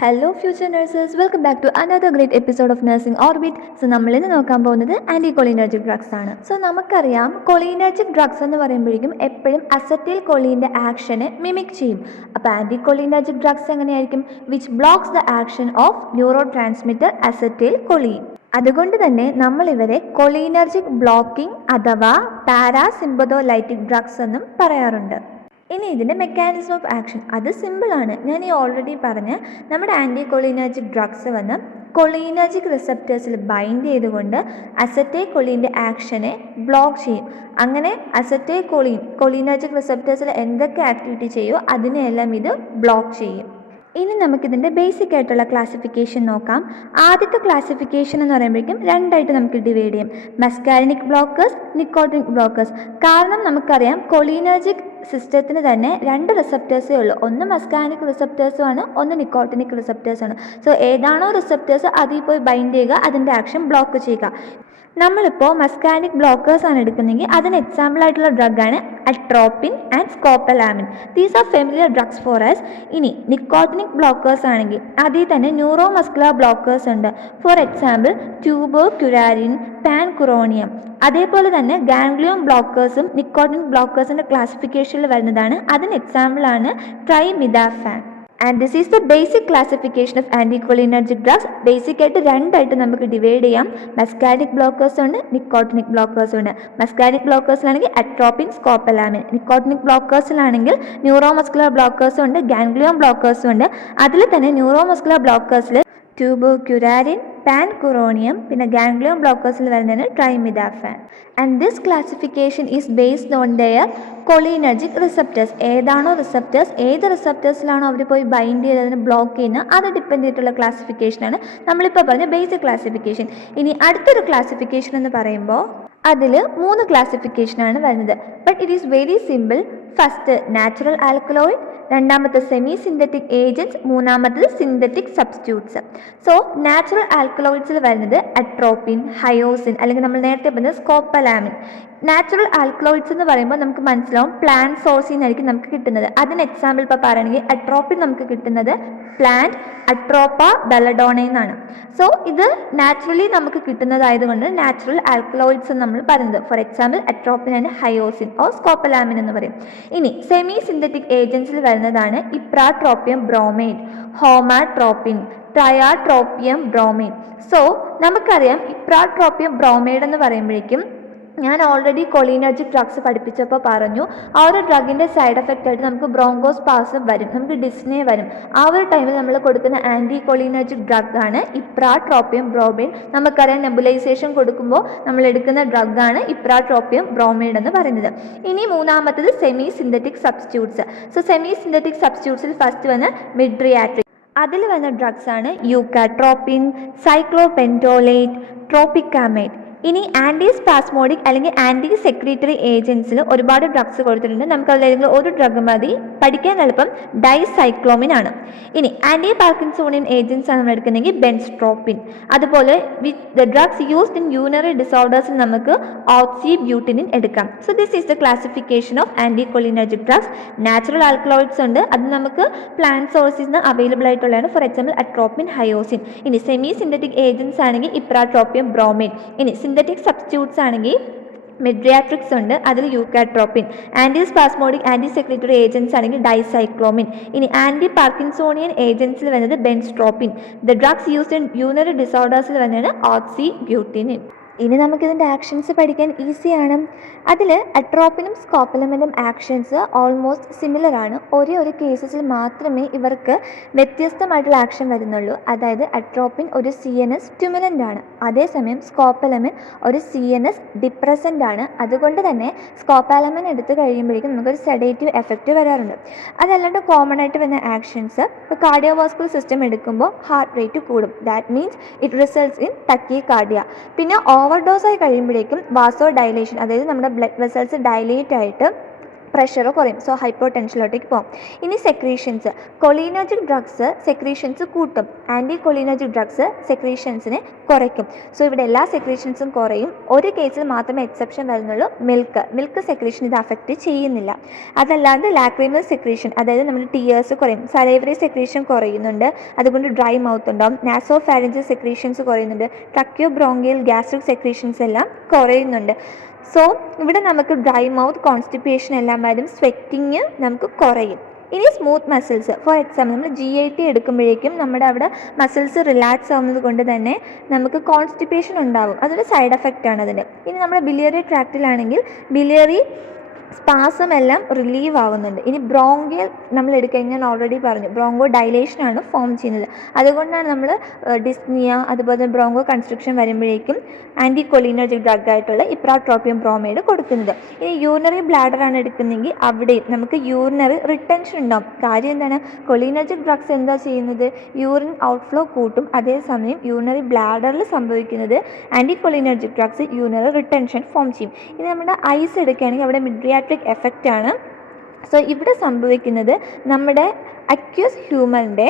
Hello future nurses, welcome back to another great episode of nursing orbit. So നമ്മൾ ഇന്ന് നോക്കാൻ പോകുന്നത് anti കൊളിനർജിക് drugs ആണ്. സോ നമുക്കറിയാം കൊളിനർജിക് ഡ്രഗ്സ് എന്ന് പറയുമ്പോഴേക്കും എപ്പോഴും അസറ്റൈൽ കൊളീൻ്റെ ആക്ഷനെ മിമിക് ചെയ്യും. അപ്പോൾ ആൻറ്റി കൊളിനർജിക് ഡ്രഗ്സ് എങ്ങനെയായിരിക്കും? Which blocks the action of neuro transmitter acetyl choline. അതുകൊണ്ട് തന്നെ നമ്മൾ ഇവരെ കൊളിനർജിക് ബ്ലോക്കിംഗ് അഥവാ പാരാസിമ്പതോലൈറ്റിക് ഡ്രഗ്സ് എന്നും പറയാറുണ്ട്. ഇനി ഇതിൻ്റെ മെക്കാനിസം ഓഫ് ആക്ഷൻ അത് സിമ്പിളാണ്. ഞാൻ ഈ ഓൾറെഡി പറഞ്ഞ നമ്മുടെ ആൻറ്റി കൊളിനർജിക് ഡ്രഗ്സ് വന്ന് കൊളിനർജിക് റിസപ്റ്റേഴ്സിൽ ബൈൻഡ് ചെയ്തുകൊണ്ട് അസറ്റൈൽ കൊളീൻ്റെ ആക്ഷനെ ബ്ലോക്ക് ചെയ്യും. അങ്ങനെ അസറ്റൈൽ കൊളിനർജിക് റിസപ്റ്റേഴ്സിൽ എന്തൊക്കെ ആക്ടിവിറ്റി ചെയ്യുമോ അതിനെയെല്ലാം ഇത് ബ്ലോക്ക് ചെയ്യും. ഇനി നമുക്കിതിൻ്റെ ബേസിക് ആയിട്ടുള്ള ക്ലാസിഫിക്കേഷൻ നോക്കാം. ആദ്യത്തെ ക്ലാസിഫിക്കേഷൻ എന്ന് പറയുമ്പോഴേക്കും രണ്ടായിട്ട് നമുക്ക് ഡിവൈഡ് ചെയ്യാം: മസ്കാരിനിക് ബ്ലോക്കേഴ്സ്, നിക്കോട്ടിനിക് ബ്ലോക്കേഴ്സ്. കാരണം നമുക്കറിയാം കൊളിനർജിക് സിസ്റ്റത്തിന് തന്നെ രണ്ട് റിസപ്റ്റേഴ്സേ ഉള്ളൂ. ഒന്ന് മസ്കാനിക് റിസപ്റ്റേഴ്സുമാണ്, ഒന്ന് നിക്കോട്ടിനിക് റിസപ്റ്റേഴ്സാണ്. സോ ഏതാണോ റിസപ്റ്റേഴ്സ് അതിൽ പോയി ബൈൻഡ് ചെയ്യുക, അതിൻ്റെ ആക്ഷൻ ബ്ലോക്ക് ചെയ്യുക. നമ്മളിപ്പോൾ മസ്കാനിക് ബ്ലോക്കേഴ്സ് ആണ് എടുക്കുന്നതെങ്കിൽ അതിന് എക്സാമ്പിൾ ആയിട്ടുള്ള ഡ്രഗാണ് atropine and scopolamine. These are familiar drugs for us. ഇനി നിക്കോട്ടിനിക് ബ്ലോക്കേഴ്സ് ആണെങ്കിൽ അതിൽ തന്നെ ന്യൂറോ മസ്കുലർ ബ്ലോക്കേഴ്സ് ഉണ്ട്. For example tubocurarine, pancuronium. അതേപോലെ തന്നെ ഗാംഗ്ലിയോൺ ബ്ലോക്കേഴ്സും നിക്കോട്ടിനിക് ബ്ലോക്കേഴ്സിൻ്റെ ക്ലാസിഫിക്കേഷനിൽ വരുന്നതാണ്. അതിന് എക്സാമ്പിളാണ് trimethaphan. And this is the basic classification of anticholinergic drugs. Basic ആയിട്ട് രണ്ടായിട്ട് നമുക്ക് ഡിവൈഡ് ചെയ്യാം. മസ്കാനിക് ബ്ലോക്കേഴ്സ് ഉണ്ട്, നിക്കോട്ടിനിക് ബ്ലോക്കേഴ്സ് ഉണ്ട്. മസ്കാനിക് ബ്ലോക്കേഴ്സിലാണെങ്കിൽ അട്രോപ്പിൻ, സ്കോപ്പലാമിൻ. നിക്കോട്ടിനിക് ബ്ലോക്കേഴ്സിലാണെങ്കിൽ ന്യൂറോ മസ്കുലർ ബ്ലോക്കേഴ്സും ഉണ്ട്, ഗാംഗ്ലിയോൺ ബ്ലോക്കേഴ്സും ഉണ്ട്. അതിൽ തന്നെ ന്യൂറോ മസ്കുലർ ബ്ലോക്കേഴ്സിൽ ട്യൂബോക്യുരാരിൻ, പാൻകുറോണിയം, പിന്നെ ഗാംഗ്ലിയോൺ ബ്ലോക്കേഴ്സിൽ വരുന്നതാണ് trimethaphan. And this classification is based on their cholinergic receptors. ഏതാണോ റിസപ്റ്റേഴ്സ്, ഏത് റിസപ്റ്റേഴ്സിലാണോ അവർ പോയി ബൈൻഡ് ചെയ്ത് അതിനെ ബ്ലോക്ക് ചെയ്യുന്നത്, അത് ഡിപ്പെൻഡ് ചെയ്തിട്ടുള്ള ക്ലാസിഫിക്കേഷനാണ് നമ്മളിപ്പോൾ പറഞ്ഞ ബേസിക് ക്ലാസിഫിക്കേഷൻ. ഇനി അടുത്തൊരു ക്ലാസിഫിക്കേഷൻ എന്ന് പറയുമ്പോൾ അതിൽ 3 ക്ലാസിഫിക്കേഷനാണ് വരുന്നത്. But it is very simple. First natural alkaloid, രണ്ടാമത്തെ സെമി സിന്തറ്റിക് ഏജൻറ്റ്സ്, മൂന്നാമത്തത് സിന്തറ്റിക് സബ്സ്റ്റിറ്റ്യൂട്ട്സ്. സോ നാച്ചുറൽ ആൽക്കലോയിഡ്സിൽ വരുന്നത് അട്രോപ്പിൻ, ഹയോസിൻ, അല്ലെങ്കിൽ നമ്മൾ നേരത്തെ പറഞ്ഞത് സ്കോപ്പലാമിൻ. നാച്ചുറൽ ആൽക്കലോയിഡ്സ് എന്ന് പറയുമ്പോൾ നമുക്ക് മനസ്സിലാവും പ്ലാന്റ് സോഴ്സിൽ നിന്നായിരിക്കും നമുക്ക് കിട്ടുന്നത്. അതിന് എക്സാമ്പിൾ ഇപ്പോൾ പറയുകയാണെങ്കിൽ അട്രോപ്പിൻ നമുക്ക് കിട്ടുന്നത് പ്ലാന്റ് അട്രോപ്പ ബെലഡോണ എന്നാണ്. സോ ഇത് നാച്ചുറലി നമുക്ക് കിട്ടുന്നതായതുകൊണ്ട് നാച്ചുറൽ ആൽക്കലോയിഡ്സ് എന്ന് നമ്മൾ പറയുന്നത്. For example atropine and hyoscine or scopolamine എന്ന് പറയും. ഇനി സെമി സിന്തറ്റിക് ഏജൻസിൽ വരുന്നതാണ് ipratropium bromide, homatropine, tiotropium bromide. So നമുക്കറിയാം ഇപ്രാട്രോപ്പിയം ബ്രോമൈഡ് എന്ന് പറയുമ്പോഴേക്കും ഞാൻ ഓൾറെഡി കൊളിനർജിക് ഡ്രഗ്സ് പഠിപ്പിച്ചപ്പോൾ പറഞ്ഞു ആ ഒരു ഡ്രഗിൻ്റെ സൈഡ് എഫക്റ്റ് ആയിട്ട് നമുക്ക് ബ്രോങ്കോസ്പാസം വരും, നമുക്ക് ഡിസ്നെ വരും. ആ ഒരു ടൈമിൽ നമ്മൾ കൊടുക്കുന്ന ആൻറ്റി കൊളിനർജിക് ഡ്രഗാണ് ഇപ്രാട്രോപ്പിയം ബ്രോമൈഡ്. നമുക്കറിയാം നെബുലൈസേഷൻ കൊടുക്കുമ്പോൾ നമ്മൾ എടുക്കുന്ന ഡ്രഗാണ് ഇപ്രാട്രോപ്പിയം ബ്രോമൈഡ് എന്ന് പറയുന്നത്. ഇനി മൂന്നാമത്തത് semi synthetic substitutes. So semi synthetic സബ്സ്റ്റിറ്റ്യൂട്ട്സിൽ ഫസ്റ്റ് വന്ന മിഡ്രിയാട്രിക്. അതിൽ വന്ന ഡ്രഗ്സ് ആണ് യൂക്കാട്രോപ്പിൻ, സൈക്ലോപെൻറ്റോലേറ്റ്, ട്രോപ്പിക്കാമൈഡ്. ഇനി ആൻറ്റി സ്പാസ്മോഡിക് അല്ലെങ്കിൽ ആൻറ്റി സെക്രീറ്ററി ഏജൻസിൽ ഒരുപാട് ഡ്രഗ്സ് കൊടുത്തിട്ടുണ്ട്. നമുക്കതിൽ ഏതെങ്കിലും ഒരു ഡ്രഗ് മതി. പഠിക്കാൻ എളുപ്പം ഡൈസൈക്ലോമിൻ ആണ്. ഇനി ആൻറ്റി പാർക്കിൻസോണിയൻ ഏജൻസ് ആണ് നമ്മൾ എടുക്കുന്നതെങ്കിൽ ബെൻസ്ട്രോപ്പിൻ. അതുപോലെ the drugs used in urinary ഡിസോർഡേഴ്സിൽ നമുക്ക് ഓക്സിബ്യൂട്ടിനിൻ എടുക്കാം. So this is the classification of anti കൊളിനർജിക് drugs. Natural alkaloids ഉണ്ട്, അത് നമുക്ക് പ്ലാന്റ് സോഴ്സിൽ നിന്ന് അവൈലബിൾ ആയിട്ടുള്ളതാണ്. For example atropine, hyoscine. ഇനി സെമി സിന്തറ്റിക് ഏജൻസ് ആണെങ്കിൽ ഇപ്രാട്രോപ്പിയം ബ്രോമൈഡ്. ഇനി സിന്തറ്റിക് സബ്സ്റ്റിറ്റ്യൂട്ട്സ് ആണെങ്കിൽ മിഡ്രിയാട്രിക്സ് ഉണ്ട്, അതിൽ eucatropine. Anti spasmodic anti secretory agents ആണെങ്കിൽ ഡൈസൈക്ലോമിൻ. ഇനി ആൻറ്റി പാർക്കിൻസോണിയൻ ഏജൻസിൽ വരുന്നത് benztropine. The drugs used in urinary ഡിസോർഡേഴ്സിൽ വരുന്നത് ഓക്സിബ്യൂട്ടിനിൻ. ഇനി നമുക്കിതിൻ്റെ ആക്ഷൻസ് പഠിക്കാൻ ഈസിയാണ്. അതിൽ അട്രോപ്പിനും സ്കോപ്പലമിനും ആക്ഷൻസ് ഓൾമോസ്റ്റ് സിമിലർ ആണ്. ഒരേ ഒരു കേസസിൽ മാത്രമേ ഇവർക്ക് വ്യത്യസ്തമായിട്ടുള്ള ആക്ഷൻ വരുന്നുള്ളൂ. അതായത് അട്രോപ്പിൻ ഒരു CNS സ്റ്റിമുലൻ്റ് ആണ്, അതേസമയം സ്കോപ്പലമിൻ ഒരു CNS ഡിപ്രസൻ്റ് ആണ്. അതുകൊണ്ട് തന്നെ സ്കോപ്പലമിൻ എടുത്ത് കഴിയുമ്പോഴേക്കും നമുക്കൊരു സെഡേറ്റീവ് എഫക്റ്റ് വരാറുണ്ട്. അതല്ലാണ്ട് കോമൺ ആയിട്ട് വരുന്ന ആക്ഷൻസ്, ഇപ്പോൾ കാർഡിയോവാസ്കുലർ സിസ്റ്റം എടുക്കുമ്പോൾ ഹാർട്ട് റേറ്റ് കൂടും. That means it results in tachycardia. പിന്നെ ഓവർഡോസ് ആയി കഴിയുമ്പോഴേക്കും വാസോ ഡൈലേഷൻ, അതായത് നമ്മുടെ ബ്ലഡ് വെസൽസ് ഡൈലേറ്റ് ആയിട്ട് പ്രഷർ കുറയും. സോ ഹൈപ്പർ ടെൻഷനിലോട്ടേക്ക് പോകും. ഇനി സെക്രീഷൻസ്, കൊളിനർജിക് ഡ്രഗ്സ് സെക്രീഷൻസ് കൂട്ടും, ആൻറ്റി കൊളിനർജിക് ഡ്രഗ്സ് സെക്രീഷൻസിനെ കുറയ്ക്കും. സോ ഇവിടെ എല്ലാ സെക്രീഷൻസും കുറയും. ഒരു കേസിൽ മാത്രമേ എക്സെപ്ഷൻ വരുന്നുള്ളൂ, മിൽക്ക് സെക്രീഷൻ ഇത് അഫക്റ്റ് ചെയ്യുന്നില്ല. അതല്ലാതെ ലാക്രിമൽ സെക്രീഷൻ, അതായത് നമ്മുടെ ടിയേഴ്സ് കുറയും, സലൈവറി സെക്രീഷൻ കുറയുന്നുണ്ട്, അതുകൊണ്ട് ഡ്രൈ മൗത്ത് ഉണ്ടാവും, നാസോ ഫാരിഞ്ചൽ സെക്രീഷൻസ് കുറയുന്നുണ്ട്, ട്രക്കിയോ ബ്രോങ്കിയൽ ഗ്യാസ്ട്രിക് സെക്രീഷൻസ് എല്ലാം കുറയുന്നുണ്ട്. സോ ഇവിടെ നമുക്ക് ഡ്രൈ മൗത്ത്, കോൺസ്റ്റിപ്പേഷൻ എല്ലാം വരും, സ്വെറ്റിങ് നമുക്ക് കുറയും. ഇനി സ്മൂത്ത് മസിൽസ്, ഫോർ എക്സാമ്പിൾ നമ്മൾ GIT എടുക്കുമ്പോഴേക്കും നമ്മുടെ അവിടെ മസിൽസ് റിലാക്സ് ആവുന്നത് കൊണ്ട് തന്നെ നമുക്ക് കോൺസ്റ്റിപ്പേഷൻ ഉണ്ടാവും, അതൊരു സൈഡ് എഫക്റ്റ് ആണ് അതിന്. ഇനി നമ്മുടെ ബിലിയറി ട്രാക്റ്റിലാണെങ്കിൽ ബിലിയറി സ്പാസം എല്ലാം റിലീവ് ആവുന്നുണ്ട്. ഇനി ബ്രോങ്കിയൽ നമ്മൾ എടുക്കുക, ഞാൻ ഓൾറെഡി പറഞ്ഞു, ബ്രോങ്കോ ഡൈലേഷനാണ് ഫോം ചെയ്യുന്നത്. അതുകൊണ്ടാണ് നമ്മൾ ഡിസ്നിയ അതുപോലെ ബ്രോങ്കോ കൺസ്ട്രക്ഷൻ വരുമ്പോഴേക്കും ആൻറ്റി കൊളിനർജിക് ഡ്രഗ് ആയിട്ടുള്ള ഇപ്രാട്രോപ്പിയം ബ്രോമൈഡ് കൊടുക്കുന്നത്. ഇനി യൂറിനറി ബ്ലാഡറാണ് എടുക്കുന്നതെങ്കിൽ അവിടെയും നമുക്ക് യൂറിനറി റിട്ടൻഷൻ ഉണ്ടാവും. കാര്യം എന്താണ്, കൊളിനർജിക് ഡ്രഗ്സ് എന്താ ചെയ്യുന്നത്, യൂറിൻ ഔട്ട്ഫ്ലോ കൂട്ടും. അതേസമയം യൂറിനറി ബ്ലാഡറിൽ സംഭവിക്കുന്നത് anti കൊളിനർജിക് drugs urinary retention form ചെയ്യും. ഇനി നമ്മുടെ ഐസ് എടുക്കുകയാണെങ്കിൽ അവിടെ മിഡ്രിയാട്രിക് എഫക്റ്റ് ആണ്. സോ ഇവിടെ സംഭവിക്കുന്നത് നമ്മുടെ അക്യൂസ് ഹ്യൂമറിൻ്റെ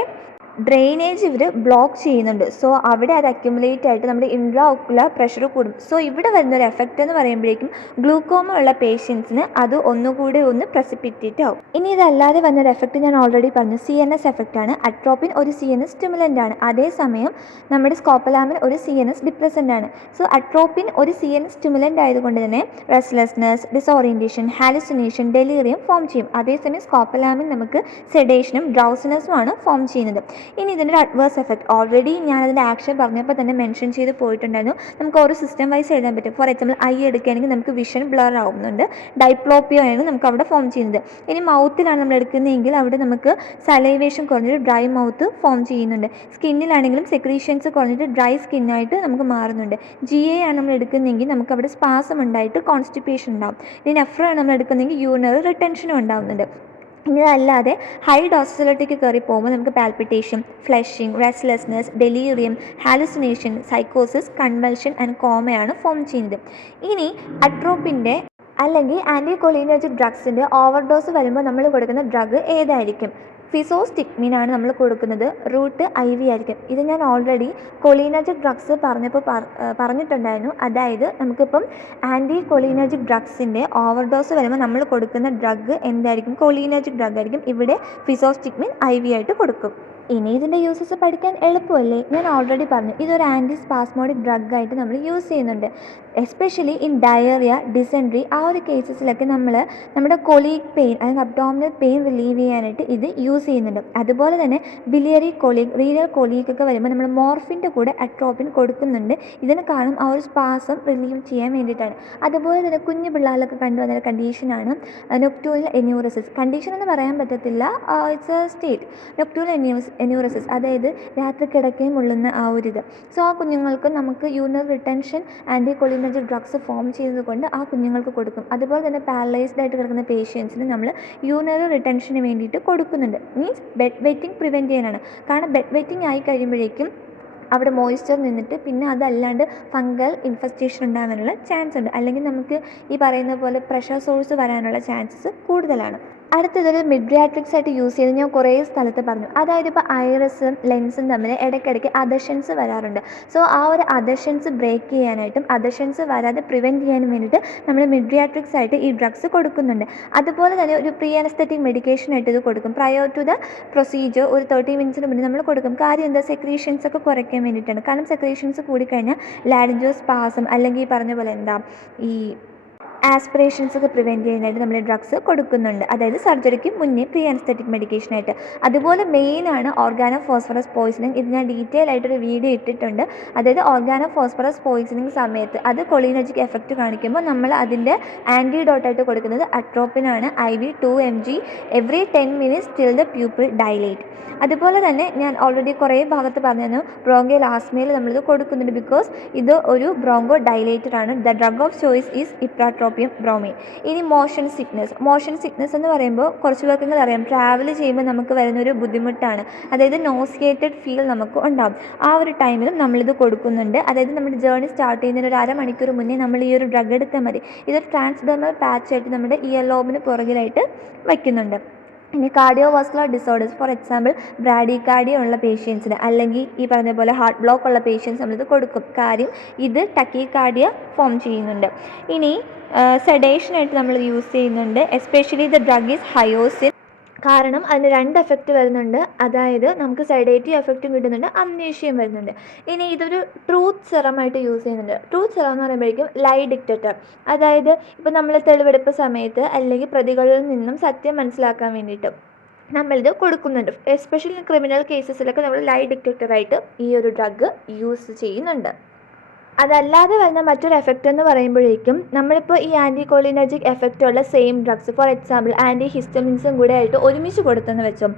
ഡ്രെയിനേജ് ഇവർ ബ്ലോക്ക് ചെയ്യുന്നുണ്ട്. സോ അവിടെ അത് അക്യുമുലേറ്റ് ആയിട്ട് നമ്മുടെ ഇൻട്രാ ഒക്കുലർ പ്രഷർ കൂടും. സോ ഇവിടെ വരുന്നൊരു എഫക്റ്റ് എന്ന് പറയുമ്പോഴേക്കും ഗ്ലൂക്കോമ ഉള്ള പേഷ്യൻസിന് അത് ഒന്നുകൂടെ ഒന്ന് പ്രസിപ്പിറ്റേറ്റ് ആവും. ഇനി ഇതല്ലാതെ വന്നൊരു എഫക്റ്റ് ഞാൻ ഓൾറെഡി പറഞ്ഞു, CNS എഫക്റ്റ് ആണ്. അട്രോപ്പിൻ ഒരു CNS സ്റ്റിമുലൻ്റ് ആണ്, അതേസമയം നമ്മുടെ സ്കോപ്പലാമിൻ ഒരു CNS ഡിപ്രസൻ്റ് ആണ്. സോ അട്രോപ്പിൻ ഒരു CNS സ്റ്റിമുലൻ്റ് ആയതുകൊണ്ട് തന്നെ restlessness, disorientation, hallucination, delirium form ചെയ്യും. അതേസമയം സ്കോപ്പലാമിൻ നമുക്ക് സെഡേഷനും ഡ്രൗസിനെസ്സും ആണ് ഫോം ചെയ്യുന്നത്. ഇനി ഇതിൻ്റെ ഒരു അഡ്വേഴ്സ് എഫക്റ്റ് ഓൾറെഡി ഞാൻ അതിൻ്റെ ആക്ഷൻ പറഞ്ഞപ്പോൾ തന്നെ മെൻഷൻ ചെയ്ത് പോയിട്ടുണ്ടായിരുന്നു. നമുക്ക് ഓരോ സിസ്റ്റം വൈസ് എഴുതാൻ പറ്റും. ഫോർ എക്സാമ്പിൾ എടുക്കുകയാണെങ്കിൽ നമുക്ക് വിഷൻ ബ്ലർ ആവുന്നുണ്ട്, ഡൈപ്ലോപ്പിയോ ആണ് നമുക്ക് അവിടെ ഫോം ചെയ്യുന്നത്. ഇനി മൗത്തിലാണ് നമ്മൾ എടുക്കുന്നതെങ്കിൽ അവിടെ നമുക്ക് സലൈവേഷൻ കുറഞ്ഞിട്ട് ഡ്രൈ മൗത്ത് ഫോം ചെയ്യുന്നുണ്ട്. സ്കിന്നിലാണെങ്കിലും സെക്രീഷൻസ് കുറഞ്ഞിട്ട് ഡ്രൈ സ്കിന്നായിട്ട് നമുക്ക് മാറുന്നുണ്ട്. GA ആണ് നമ്മൾ എടുക്കുന്നതെങ്കിൽ നമുക്ക് അവിടെ സ്പാസം ഉണ്ടായിട്ട് കോൺസ്റ്റിപ്പേഷൻ ഉണ്ടാവും. ഇനി നെഫ്രോ ആണ് നമ്മൾ എടുക്കുന്നതെങ്കിൽ യൂറിനറി റിട്ടൻഷനും ഉണ്ടാവുന്നുണ്ട്. ഇനി അതല്ലാതെ ഹൈ ഡോസിലോട്ടേക്ക് കയറി പോകുമ്പോൾ നമുക്ക് palpitation, flushing, restlessness, delirium, hallucination, സൈക്കോസിസ്, കൺവൾഷൻ ആൻഡ് കോമയാണ് ഫോം ചെയ്യുന്നത്. ഇനി അട്രോപ്പിൻ്റെ അല്ലെങ്കിൽ ആൻറ്റി കൊളിനർജിക് ഡ്രഗ്സിൻ്റെ ഓവർഡോസ് വരുമ്പോൾ നമ്മൾ കൊടുക്കുന്ന ഡ്രഗ് ഏതായിരിക്കും? ഫിസോസ്റ്റിക്മിൻ ആണ് നമ്മൾ കൊടുക്കുന്നത്, റൂട്ട് IV ആയിരിക്കും. ഇത് ഞാൻ ഓൾറെഡി കൊളിനർജിക് ഡ്രഗ്സ് പറഞ്ഞപ്പോൾ പറഞ്ഞിട്ടുണ്ടായിരുന്നു. അതായത് നമുക്കിപ്പം ആൻറ്റി കൊളിനർജിക് ഡ്രഗ്സിൻ്റെ ഓവർഡോസ് വരുമ്പോൾ നമ്മൾ കൊടുക്കുന്ന ഡ്രഗ് എന്തായിരിക്കും? കൊളിനർജിക് ഡ്രഗ് ആയിരിക്കും. ഇവിടെ ഫിസോസ്റ്റിക്മിൻ IV ആയിട്ട് കൊടുക്കും. ഇനി ഇതിൻ്റെ യൂസസ് പഠിക്കാൻ എളുപ്പമല്ലേ? ഞാൻ ഓൾറെഡി പറഞ്ഞു, ഇതൊരു ആൻറ്റി സ്പാസ്മോഡിക് ഡ്രഗായിട്ട് നമ്മൾ യൂസ് ചെയ്യുന്നുണ്ട്. എസ്പെഷ്യലി ഇൻ ഡയറിയ, ഡിസെൻട്രി ആ ഒരു കേസസിലൊക്കെ നമ്മൾ നമ്മുടെ കൊളീക് പെയിൻ അല്ലെങ്കിൽ അബ്ഡോമിനൽ പെയിൻ റിലീവ് ചെയ്യാനായിട്ട് ഇത് യൂസ് ചെയ്യുന്നുണ്ട്. അതുപോലെ തന്നെ ബിലിയറി കൊളീക്, റീനൽ കൊളീക് ഒക്കെ വരുമ്പോൾ നമ്മൾ മോർഫിൻ്റെ കൂടെ അട്രോപ്പിൻ കൊടുക്കുന്നുണ്ട്. ഇതിന് കാരണം ആ ഒരു സ്പാസം റിലീവ് ചെയ്യാൻ വേണ്ടിയിട്ടാണ്. അതുപോലെ തന്നെ കുഞ്ഞു പിള്ളേരിലൊക്കെ കണ്ടുവന്ന കണ്ടീഷനാണ് നൊക്ടൂണൽ എന്യൂറസിസ്. കണ്ടീഷൻ എന്ന് പറയാൻ പറ്റത്തില്ല, ഇറ്റ്സ് എ സ്റ്റേറ്റ്. നൊക്ടൂണൽ എന്യൂറസിസ് അതായത് രാത്രി കിടക്കുകയും ഉള്ളുന്ന ആ ഒരു ഇത്. സോ ആ കുഞ്ഞുങ്ങൾക്ക് നമുക്ക് urinary retention anti കൊളിനർജിക് drugs form ചെയ്തത് കൊണ്ട് ആ കുഞ്ഞുങ്ങൾക്ക് കൊടുക്കും. അതുപോലെ തന്നെ പാരലൈസ്ഡ് ആയിട്ട് കിടക്കുന്ന പേഷ്യൻസിന് നമ്മൾ യൂറിനറി റിട്ടൻഷന് വേണ്ടിയിട്ട് കൊടുക്കുന്നുണ്ട്. മീൻസ് ബെഡ് വെറ്റിംഗ് പ്രിവെൻറ്റ് ചെയ്യാനാണ്. കാരണം ബെഡ് വെറ്റിംഗ് ആയി കഴിയുമ്പോഴേക്കും അവിടെ മോയ്സ്ചർ നിന്നിട്ട് പിന്നെ അതല്ലാണ്ട് ഫംഗൽ ഇൻഫെസ്റ്റേഷൻ ഉണ്ടാകാനുള്ള ചാൻസ് ഉണ്ട്. അല്ലെങ്കിൽ നമുക്ക് ഈ പറയുന്ന പോലെ പ്രഷർ സോഴ്സ് വരാനുള്ള ചാൻസസ് കൂടുതലാണ്. അടുത്തതൊരു മിഡ്രിയാട്രിക്സ് ആയിട്ട് യൂസ് ചെയ്ത് ഞാൻ കുറേ സ്ഥലത്ത് പറഞ്ഞു. അതായത് ഇപ്പോൾ ഐറിസും ലെൻസും തമ്മിൽ ഇടയ്ക്കിടയ്ക്ക് അദഷൻസ് വരാറുണ്ട്. സോ ആ ഒരു അദഷൻസ് ബ്രേക്ക് ചെയ്യാനായിട്ടും അദഷൻസ് വരാതെ പ്രിവെൻറ്റ് ചെയ്യാനും വേണ്ടിയിട്ട് നമ്മൾ മിഡ്രിയാട്രിക്സ് ആയിട്ട് ഈ ഡ്രഗ്സ് കൊടുക്കുന്നുണ്ട്. അതുപോലെ തന്നെ ഒരു പ്രീ അനസ്തെറ്റിക് മെഡിക്കേഷൻ ആയിട്ട് ഇത് കൊടുക്കും. പ്രയർ ടു ദ പ്രൊസീജിയർ ഒരു 30 മിനിറ്റ്സിന് മുന്നേ നമ്മൾ കൊടുക്കും. കാര്യം എന്താ? സെക്രീഷൻസ് ഒക്കെ കുറയ്ക്കാൻ വേണ്ടിയിട്ടാണ്. കാരണം സെക്രീഷൻസ് കൂടിക്കഴിഞ്ഞാൽ ലാരിഞ്ചോസ്പാസം അല്ലെങ്കിൽ ഈ പറഞ്ഞ പോലെ എന്താ ഈ ആസ്പിറേഷൻസ് ഒക്കെ പ്രിവെൻറ്റ് ചെയ്യാനായിട്ട് നമ്മൾ ഡ്രഗ്സ് കൊടുക്കുന്നുണ്ട്. അതായത് സർജറിക്ക് മുന്നേ പ്രീ അനസ്തെറ്റിക് മെഡിക്കേഷനായിട്ട്. അതുപോലെ മെയിനാണ് ഓർഗാനോ ഫോസ്ഫറസ് പോയിസണിങ്. ഇത് ഞാൻ ഡീറ്റെയിൽ ആയിട്ടൊരു വീഡിയോ ഇട്ടിട്ടുണ്ട്. അതായത് ഓർഗാനോ ഫോസ്ഫറസ് പോയിസണിങ് സമയത്ത് അത് കൊളിനർജിക് എഫക്റ്റ് കാണിക്കുമ്പോൾ നമ്മൾ അതിൻ്റെ ആൻറ്റിഡോട്ടായിട്ട് കൊടുക്കുന്നത് അട്രോപ്പിനാണ്. IV 2 mg every 10 minutes till the pupil dilate. അതുപോലെ തന്നെ ഞാൻ ഓൾറെഡി കുറേ ഭാഗത്ത് പറഞ്ഞു ബ്രോങ്കോയിൽ ആസ്മയിൽ നമ്മളിത് കൊടുക്കുന്നുണ്ട്. ബിക്കോസ് ഇത് ഒരു ബ്രോങ്കോ ഡൈലേറ്റർ ആണ്. The drug of choice is ipratropine tropium bromine. ഇനി മോഷൻ സിക്നസ് എന്ന് പറയുമ്പോൾ കുറച്ച് പേർക്കെങ്കിലും അറിയാം, ട്രാവൽ ചെയ്യുമ്പോൾ നമുക്ക് വരുന്നൊരു ബുദ്ധിമുട്ടാണ്, അതായത് നോസിയേറ്റഡ് ഫീൽ നമുക്ക് ഉണ്ടാകും. ആ ഒരു ടൈമിലും നമ്മളിത് കൊടുക്കുന്നുണ്ട്. അതായത് നമ്മുടെ ജേർണി സ്റ്റാർട്ട് ചെയ്യുന്നതിന് ഒരു അരമണിക്കൂർ മുന്നേ നമ്മൾ ഈ ഒരു ഡ്രഗ് എടുത്താൽ മതി. ഇതൊരു ട്രാൻസ്ഡെർമൽ പാച്ചായിട്ട് നമ്മുടെ ഇയർ ലോബിന് പുറകിലായിട്ട് വയ്ക്കുന്നുണ്ട്. ഇനി cardiovascular disorders, for example bradycardia ഉള്ള പേഷ്യൻസിന് അല്ലെങ്കിൽ ഈ പറഞ്ഞ പോലെ ഹാർട്ട് ബ്ലോക്ക് ഉള്ള പേഷ്യൻസ് നമ്മളിത് കൊടുക്കും. കാര്യം ഇത് ടക്കികാർഡിയ ഫോം ചെയ്യുന്നുണ്ട്. ഇനി സെഡേഷനായിട്ട് നമ്മൾ യൂസ് ചെയ്യുന്നുണ്ട്. Especially the drug is hyoscine. കാരണം അതിന് 2 എഫക്റ്റ് വരുന്നുണ്ട്, അതായത് നമുക്ക് സെഡേറ്റീവ് എഫക്റ്റും കിട്ടുന്നുണ്ട്, അംനേഷ്യയും വരുന്നുണ്ട്. ഇനി ഇതൊരു ട്രൂത്ത് സെറമായിട്ട് യൂസ് ചെയ്യുന്നുണ്ട്. ട്രൂത്ത് സെറം എന്ന് പറയുമ്പോഴേക്കും ലൈ ഡിറ്റക്ടർ, അതായത് ഇപ്പോൾ നമ്മൾ തെളിവെടുപ്പ് സമയത്ത് അല്ലെങ്കിൽ പ്രതികളിൽ നിന്നും സത്യം മനസ്സിലാക്കാൻ വേണ്ടിയിട്ട് നമ്മളിത് കൊടുക്കുന്നുണ്ട്. എസ്പെഷ്യലി ക്രിമിനൽ കേസസിലൊക്കെ നമ്മൾ ലൈ ഡിറ്റക്ടറായിട്ട് ഈ ഒരു ഡ്രഗ് യൂസ് ചെയ്യുന്നുണ്ട്. അതല്ലാതെ വരുന്ന മറ്റൊരു എഫക്റ്റ് എന്ന് പറയുമ്പോഴേക്കും നമ്മളിപ്പോൾ ഈ ആൻറ്റി കോളിനർജിക് എഫക്റ്റുള്ള same drugs, for example anti ഹിസ്റ്റമിൻസും കൂടെ ആയിട്ട് ഒരുമിച്ച് കൊടുത്തെന്ന് വെച്ചോ,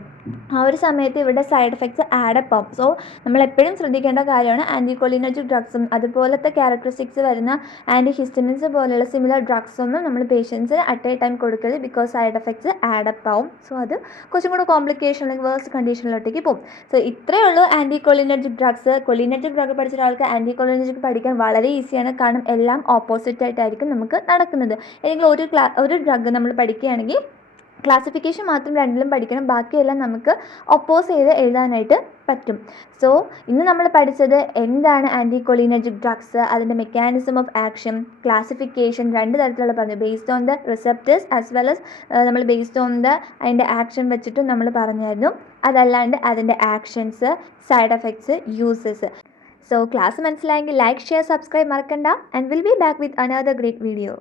ആ ഒരു സമയത്ത് ഇവിടെ സൈഡ് എഫക്ട്സ് ആഡപ്പ് ആവും. സോ നമ്മളെപ്പോഴും ശ്രദ്ധിക്കേണ്ട കാര്യമാണ് ആൻറ്റി കോളിനർജിക് ഡ്രഗ്സും അതുപോലത്തെ ക്യാരക്ടറിസ്റ്റിക്സ് വരുന്ന ആൻറ്റി ഹിസ്റ്റമിൻസ് പോലെയുള്ള സിമിലർ ഡ്രഗ്സ് ഒന്നും നമ്മൾ പേഷ്യൻസിന് അറ്റ് എ ടൈം കൊടുക്കരുത്, ബിക്കോസ് സൈഡ് എഫക്ട്സ് ആഡപ്പ് ആവും. സോ അത് കുറച്ചും കൂടെ കോംപ്ലിക്കേഷൻ അല്ലെങ്കിൽ വേഴ്സ് കണ്ടീഷനിലോട്ടേക്ക് പോകും. സോ ഇത്രയേ ഉള്ളൂ anti cholinergic drugs. Cholinergic drug പഠിച്ച ഒരാൾക്ക് ആൻറ്റി കോളിനർജിക് പഠിക്കാൻ വളരെ ഈസിയാണ്, കാരണം എല്ലാം ഓപ്പോസിറ്റ് ആയിട്ടായിരിക്കും നമുക്ക് നടക്കുന്നത്. അല്ലെങ്കിൽ ഒരു ഡ്രഗ് നമ്മൾ പഠിക്കുകയാണെങ്കിൽ ക്ലാസിഫിക്കേഷൻ മാത്രം രണ്ടിലും പഠിക്കണം, ബാക്കിയെല്ലാം നമുക്ക് ഒപ്പോസ് ചെയ്ത് എഴുതാനായിട്ട് പറ്റും. സോ ഇന്ന് നമ്മൾ പഠിച്ചത് എന്താണ് ആൻറ്റി കോളിനർജിക് ഡ്രഗ്സ്, അതിൻ്റെ മെക്കാനിസം ഓഫ് ആക്ഷൻ, ക്ലാസിഫിക്കേഷൻ 2 തരത്തിലുള്ള പറഞ്ഞു, based on the receptors as well as നമ്മൾ ബേസ്ഡ് ഓൺ ദ അതിൻ്റെ ആക്ഷൻ വെച്ചിട്ടും നമ്മൾ പറഞ്ഞായിരുന്നു. അതല്ലാണ്ട് അതിൻ്റെ actions, side effects, uses. So class മനസ്സിലായെങ്കിൽ ലൈക്ക്, ഷെയർ, സബ്സ്ക്രൈബ് മറക്കണ്ട, and we'll be back with another great video.